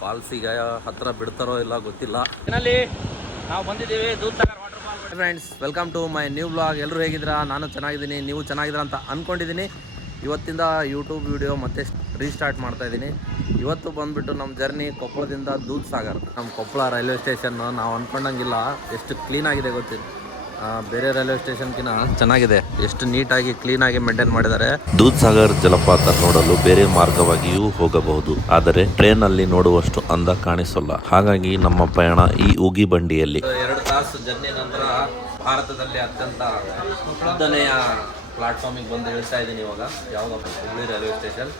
ಫಾಲ್ಸಿಗೆ ಹತ್ರ ಬಿಡ್ತಾರೋ ಇಲ್ಲ ಗೊತ್ತಿಲ್ಲ. ನಾವು ಬಂದಿದ್ದೀವಿ Dudhsagar water fall. Friends, welcome to my new blog. ಎಲ್ಲರೂ ಹೇಗಿದ್ದೀರಾ? ನಾನು ಚೆನ್ನಾಗಿದ್ದೀನಿ, ನೀವು ಚೆನ್ನಾಗಿದ್ದೀರಾ ಅಂತ ಅಂದ್ಕೊಂಡಿದ್ದೀನಿ. ಇವತ್ತಿಂದ ಯೂಟ್ಯೂಬ್ ವಿಡಿಯೋ ಮತ್ತೆ ರೀಸ್ಟಾರ್ಟ್ ಮಾಡ್ತಾ ಇದ್ದೀನಿ. ಇವತ್ತು ಬಂದುಬಿಟ್ಟು ನಮ್ಮ ಜರ್ನಿ ಕೊಪ್ಪಳದಿಂದ ದೂಧಸಾಗರ್. ನಮ್ಮ ಕೊಪ್ಪಳ ರೈಲ್ವೆ ಸ್ಟೇಷನ್ ನಾವು ಅಂದ್ಕೊಂಡಂಗಿಲ್ಲ, ಎಷ್ಟು ಕ್ಲೀನಾಗಿದೆ ಗೊತ್ತಿಲ್ಲ. ಬೇರೆ ರೈಲ್ವೆ ಸ್ಟೇಷನ್ಗಿನ ಚೆನ್ನಾಗಿದೆ, ಎಷ್ಟು ನೀಟಾಗಿ ಕ್ಲೀನಾಗಿ ಮೇಂಟೈನ್ ಮಾಡಿದ್ದಾರೆ. ದೂಧಸಾಗರ್ ಜಲಪಾತ ನೋಡಲು ಬೇರೆ ಮಾರ್ಗವಾಗಿಯೂ ಹೋಗಬಹುದು, ಆದರೆ ಟ್ರೈನ್ ಅಲ್ಲಿ ನೋಡುವಷ್ಟು ಅಂದ ಕಾಣಿಸಲ್ಲ. ಹಾಗಾಗಿ ನಮ್ಮ ಪಯಣ ಈ ಉಗಿ ಬಂಡಿಯಲ್ಲಿ. 2 ತಾಸು ಜರ್ನಿ ನಂತರ ಭಾರತದಲ್ಲಿ ಅತ್ಯಂತ ಉದ್ದನೆಯ ಪ್ಲಾಟ್ಫಾರ್ಮಿಗೆ ಬಂದು ಇಳಿಸ್ತಾ ಇದ್ದೀನಿ. ಇವಾಗ ಯಾವುದಪ್ಪ, ಹುಬ್ಳಿ ರೈಲ್ವೆ ಸ್ಟೇಷನ್.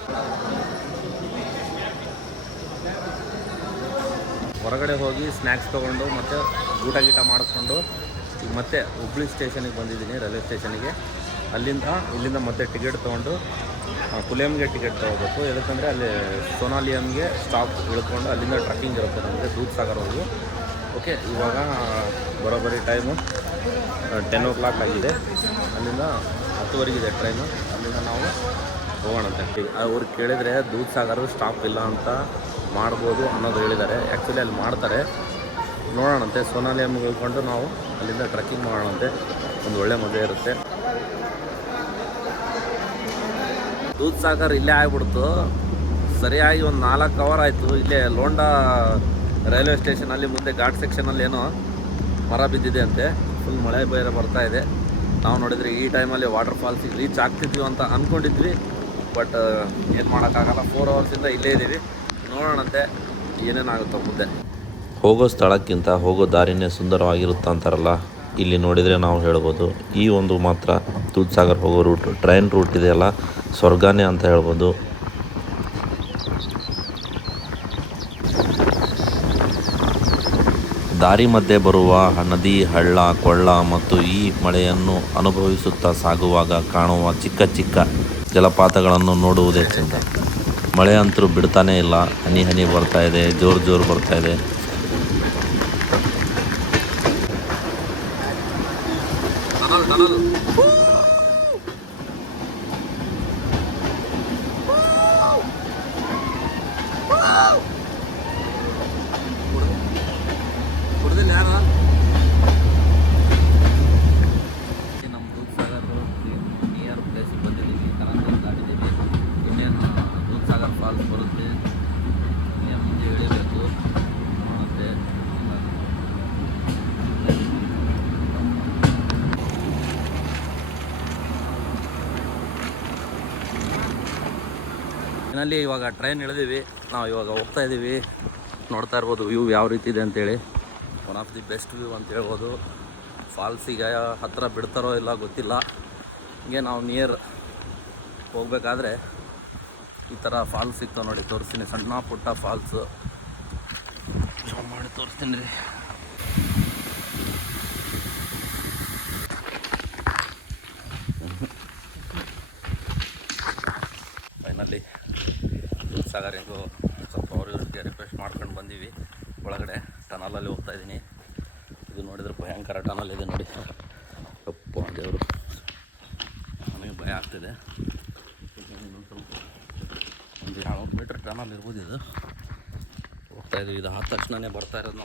ಹೊರಗಡೆ ಹೋಗಿ ಸ್ನ್ಯಾಕ್ಸ್ ತೊಗೊಂಡು ಮತ್ತು ಊಟ ಗೀಟ ಮಾಡಿಕೊಂಡು ಈಗ ಮತ್ತೆ ಹುಬ್ಳಿ ಸ್ಟೇಷನಿಗೆ ಬಂದಿದ್ದೀನಿ, ರೈಲ್ವೆ ಸ್ಟೇಷನಿಗೆ. ಇಲ್ಲಿಂದ ಮತ್ತೆ ಟಿಕೆಟ್ ತೊಗೊಂಡು ಕುಲಿಯಮ್ಗೆ ಟಿಕೆಟ್ ತೊಗೋಬೇಕು. ಯಾಕಂದರೆ ಅಲ್ಲಿ ಸೋನಾಲಿಯಮ್ಗೆ ಸ್ಟಾಪ್ ಇಳ್ಕೊಂಡು ಅಲ್ಲಿಂದ ಟ್ರಕ್ಕಿಂಗ್ ಇರುತ್ತೆ ನಮಗೆ ದೂಧಸಾಗರ್ವರೆಗೂ. ಓಕೆ, ಇವಾಗ ಬರೋಬ್ಬರಿ ಟೈಮು 10 o'clock ಆಗಿದೆ. ಅಲ್ಲಿಂದ 10:15 ಟ್ರೈನು. ಅಲ್ಲಿಂದ ನಾವು ಹೋಗೋಣಂತೆ. ಅವ್ರು ಕೇಳಿದರೆ ದೂಧಸಾಗರ್ ಸ್ಟಾಪ್ ಇಲ್ಲ ಅಂತ ಮಾಡ್ಬೋದು ಅನ್ನೋದು ಹೇಳಿದ್ದಾರೆ. ಆ್ಯಕ್ಚುಲಿ ಅಲ್ಲಿ ಮಾಡ್ತಾರೆ, ನೋಡೋಣಂತೆ. ಸೋನಾಲಿಯಮ್ಗೆ ಹೋಗ್ಕೊಂಡು ನಾವು ಅಲ್ಲಿಂದ ಟ್ರಕ್ಕಿಂಗ್ ಮಾಡೋಣಂತೆ. ಒಂದು ಒಳ್ಳೆ ಮಜಾ ಇರುತ್ತೆ. ದೂಧಸಾಗರ್ ಇಲ್ಲೇ ಆಗ್ಬಿಡ್ತು. ಸರಿಯಾಗಿ ಒಂದು 4 ಅವರ್ ಆಯಿತು. ಇಲ್ಲೇ ಲೋಂಡಾ ರೈಲ್ವೆ ಸ್ಟೇಷನಲ್ಲಿ ಮುಂದೆ ಘಾಟ್ ಸೆಕ್ಷನಲ್ಲಿ ಏನೋ ಮರ ಬಿದ್ದಿದೆ ಅಂತೆ. ಫುಲ್ ಮಳೆ ಬೇರೆ ಬರ್ತಾ ಇದೆ. ನಾವು ನೋಡಿದರೆ ಈ ಟೈಮಲ್ಲಿ ವಾಟರ್ ಫಾಲ್ಸಿಗೆ ರೀಚ್ ಆಗ್ತಿದ್ವಿ ಅಂತ ಅಂದ್ಕೊಂಡಿದ್ವಿ. ಬಟ್ ಏನು ಮಾಡೋಕ್ಕಾಗಲ್ಲ, 4 ಅವರ್ಸಿಂದ ಇಲ್ಲೇ ಇದ್ದೀವಿ. ನೋಡೋಣಂತೆ ಏನೇನಾಗುತ್ತೋ ಮುಂದೆ. ಹೋಗೋ ಸ್ಥಳಕ್ಕಿಂತ ಹೋಗೋ ದಾರಿನೇ ಸುಂದರವಾಗಿರುತ್ತೆ ಅಂತಾರಲ್ಲ, ಇಲ್ಲಿ ನೋಡಿದರೆ ನಾವು ಹೇಳ್ಬೋದು. ಈ ಒಂದು ಮಾತ್ರ ದೂಧಸಾಗರ್ ಹೋಗೋ ರೂಟ್, ಟ್ರೈನ್ ರೂಟ್ ಇದೆಯಲ್ಲ, ಸ್ವರ್ಗನೇ ಅಂತ ಹೇಳ್ಬೋದು. ದಾರಿ ಮಧ್ಯೆ ಬರುವ ನದಿ, ಹಳ್ಳ, ಕೊಳ್ಳ ಮತ್ತು ಈ ಮಳೆಯನ್ನು ಅನುಭವಿಸುತ್ತಾ ಸಾಗುವಾಗ ಕಾಣುವ ಚಿಕ್ಕ ಚಿಕ್ಕ ಜಲಪಾತಗಳನ್ನು ನೋಡುವುದೇ ಚೆಂದ. ಮಳೆ ಅಂತೂ ಬಿಡ್ತಾನೇ ಇಲ್ಲ, ಹನಿ ಹನಿ ಬರ್ತಾ ಇದೆ, ಜೋರು ಬರ್ತಾ ಇದೆ. ನಮ್ಮ ದೂಧಸಾಗರ್ ನಿಯರ್ ಪ್ಲೇಸಿಗೆ ಬಂದಿದ್ದೀವಿ. ಕನಕಪುರ ದಾಟಿದ್ದೀವಿ. ಇನ್ನೇನು ದೂಧಸಾಗರ್ ಫಾಲ್ಸ್ ಬರುತ್ತೆ, ಮುಂದೆ ಇಳಿಬೇಕು. ಮತ್ತು ಇನ್ನಲ್ಲಿ ಇವಾಗ ಟ್ರೈನ್ ಇಳಿದೀವಿ. ನಾವು ಇವಾಗ ಹೋಗ್ತಾ ಇದ್ದೀವಿ. ನೋಡ್ತಾ ಇರ್ಬೋದು ವ್ಯೂ ಯಾವ ರೀತಿ ಇದೆ ಅಂತೇಳಿ. One of the best view ಅಂತ ಹೇಳ್ಬೋದು. ಫಾಲ್ಸಿಗೆ ಹತ್ತಿರ ಬಿಡ್ತಾರೋ ಇಲ್ಲ ಗೊತ್ತಿಲ್ಲ. ಹಿಂಗೆ ನಾವು ನಿಯರ್ ಹೋಗ್ಬೇಕಾದ್ರೆ ಈ ಥರ ಫಾಲ್ಸ್ ಸಿಗ್ತಾವೆ ನೋಡಿ, ತೋರಿಸ್ತೀನಿ. ಸಣ್ಣ ಪುಟ್ಟ ಫಾಲ್ಸು ಮಾಡಿ ತೋರಿಸ್ತೀನಿ ರೀ. ಫೈನಲಿ ದೂಧಸಾಗರಿಗೂ ಸ್ವಲ್ಪ ಅವ್ರಿಗೆ ರಿಕ್ವೆಸ್ಟ್ ಮಾಡ್ಕೊಂಡು ಬಂದೀವಿ. ಒಳಗಡೆ ಟನಲಲ್ಲಿ ಹೋಗ್ತಾ ಇದ್ದೀನಿ. ಇದು ನೋಡಿದರೆ ಭಯಂಕರ ಟನಲ್ ಇದೆ ನೋಡಿ. ಅಪ್ಪ ದೇವರು, ನನಗೆ ಭಯ ಆಗ್ತಿದೆ. ಒಂದು 50 ಮೀಟ್ರ್ ಟನಲ್ ಇರ್ಬೋದು. ಇದು ಹೋಗ್ತಾ ಇದ್ದೀವಿ. ಇದು ಆದ ತಕ್ಷಣವೇ ಬರ್ತಾ ಇರೋದು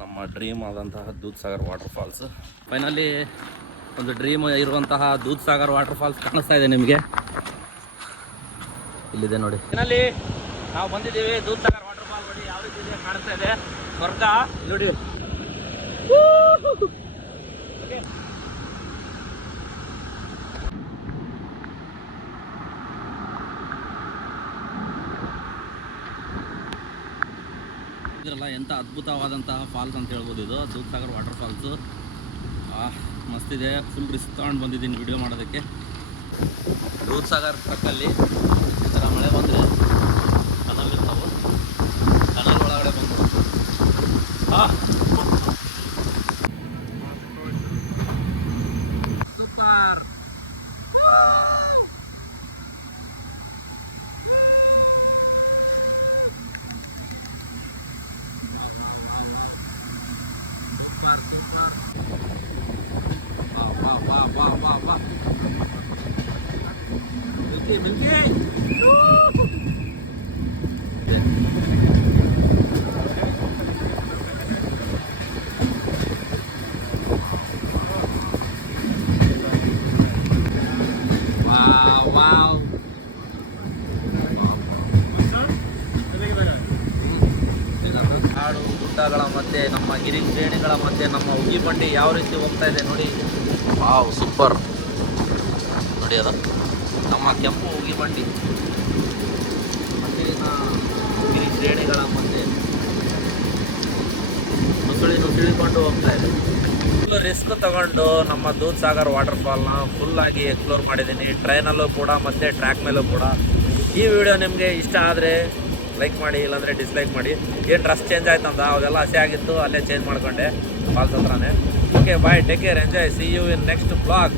ನಮ್ಮ ಡ್ರೀಮ್ ಆದಂತಹ ದೂಧಸಾಗರ್ ವಾಟರ್ ಫಾಲ್ಸ್. ಫೈನಲಿ ಒಂದು ಡ್ರೀಮ್ ಇರುವಂತಹ ದೂಧಸಾಗರ್ ವಾಟರ್ ಫಾಲ್ಸ್ ಕಾಣಿಸ್ತಾ ಇದೆ ನಿಮಗೆ. ಇಲ್ಲಿದೆ ನೋಡಿ. ನಾವು ಬಂದಿದ್ದೀವಿ ದೂಧಸಾಗರ್ ವಾಟರ್ ಫಾಲ್. ನೋಡಿ ಯಾವ ರೀತಿ ಇದೆ, ಕಾಣಿಸ್ತಾ ಇದೆ, ಸ್ವರ್ಗ ನೋಡಿ. ಇದ್ರಲ್ಲ ಎಂಥ ಅದ್ಭುತವಾದಂತಹ ಫಾಲ್ಸ್ ಅಂತ ಹೇಳ್ಬೋದು. ಇದು Dudhsagar water falls. ಮಸ್ತಿದೆ. Full risk ತಗೊಂಡು ಬಂದಿದ್ದೀನಿ ವಿಡಿಯೋ ಮಾಡೋದಕ್ಕೆ. ದೂಧಸಾಗರ್ ಟ್ರಕ್ಕಲ್ಲಿ ಈ ಥರ ಮಳೆ ಬಂದರೆ ಟನಲ್ ಇರ್ತಾವೆ. ಟನಲ್ ಒಳಗಡೆ ಬಂದು ಸೂಪರ್. ಮಿಲ್ಕಿ ಗುಡ್ಡಗಳ ಮಧ್ಯೆ, ನಮ್ಮ ಗಿರಿ ಶ್ರೇಣಿಗಳ ಮಧ್ಯೆ ನಮ್ಮ ಉಗಿ ಬಂಡಿ ಯಾವ ರೀತಿ ಹೋಗ್ತಾ ಇದೆ ನೋಡಿ. ವಾವ್, ಸೂಪರ್ ನೋಡಿ. ಅದು ನಮ್ಮ ಕೆಂಪು ಉಗಿ ಬಂಡಿ ಹಸಿರಿನ ಗಿರಿ ಶ್ರೇಣಿಗಳ ಮಧ್ಯೆ ನುಸುಳಿಕೊಂಡು ಹೋಗ್ತಾ ಇದೆ. ಫುಲ್ ರಿಸ್ಕ್ ತಗೊಂಡು ನಮ್ಮ ದೂದ್ ಸಾಗರ್ ವಾಟರ್ಫಾಲ್ನ ಫುಲ್ಲಾಗಿ ಎಕ್ಸ್ಪ್ಲೋರ್ ಮಾಡಿದ್ದೀನಿ, ಟ್ರೈನಲ್ಲೂ ಕೂಡ ಮತ್ತು ಟ್ರ್ಯಾಕ್ ಮೇಲೂ ಕೂಡ. ಈ ವಿಡಿಯೋ ನಿಮಗೆ ಇಷ್ಟ ಆದರೆ ಲೈಕ್ ಮಾಡಿ, ಇಲ್ಲಾಂದರೆ ಡಿಸ್ಲೈಕ್ ಮಾಡಿ. ಏನು ಡ್ರೆಸ್ ಚೇಂಜ್ ಆಯ್ತಂತ ಅದೆಲ್ಲ ಹಸಿ ಆಗಿತ್ತು, ಅಲ್ಲೇ ಚೇಂಜ್ ಮಾಡ್ಕೊಂಡೆ ಫಾಲ್ಸ್ ಹತ್ರನೇ. Okay bye, take care, enjoy, see you in next blog.